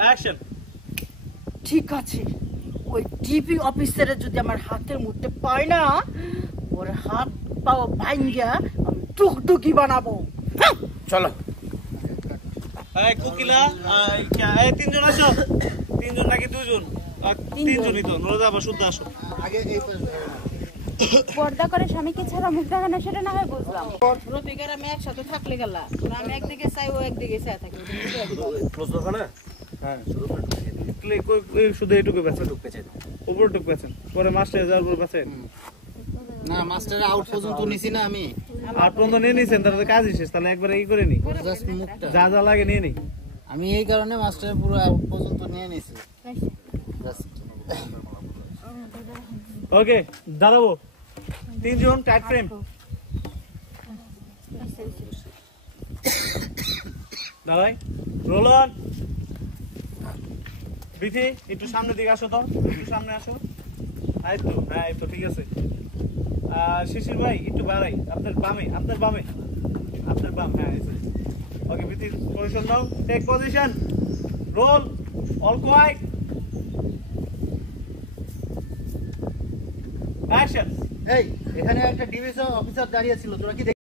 Action. ঠিক আছে, ওই ডিবি অফিসারের যদি আমার হাতের মধ্যে পায় না, ওর হাত পাও ভাঙ্গিয়া আমি টুকটুকি বানাবো। চলো। এই কোকিলা, এই তিনজন আসো। তিনজন নাকি দুজন? তিনজনই তো। নরদা আবার শুদ্ধ আসো। আগে এই পর্দা করে স্বামীকে ছাড়া মুখ দেখানো সেটা না হয় বুঝলাম। রফিকার আমি একসাথে থাকলে গেলা, আমি একদিকে চাই, ও একদিকে চাই থাকি। ক্লোজ করবে না? হ্যাঁ, শুধু এইটুকু বেছেন, উপরটুকু বেছেন, পরে মাস্টার যাওয়ার পর বেছেন। না, মাস্টার আউট পর্যন্ত নিছি না আমি। আর পর্যন্ত নিয়ে নিছেন, তাহলে তো কাজই শেষ। তাহলে একবার এই করে নি, জাস্ট মুখটা। যা যা লাগে নিয়ে নি। আমি এই কারণে মাস্টার পুরো আউট পর্যন্ত নিয়ে নিছি। ওকে, দাঁড়াবো। তিনজন টাইট ফ্রেম। দাঁড়াই, রোল অন। বিথি, একটু সামনের দিকে আসো তো, একটু সামনে আসো। এই তো, হ্যাঁ এই তো ঠিক আছে। শিশির ভাই একটু বাড়াই, আপনার বামে, আপনার বামে, আপনার বাম। হ্যাঁ, okay Bithi, position now, take position, roll, all quiet, action. এই এখানে একটা ডিভিশন অফিসার দাঁড়িয়ে ছিল, তোরা কি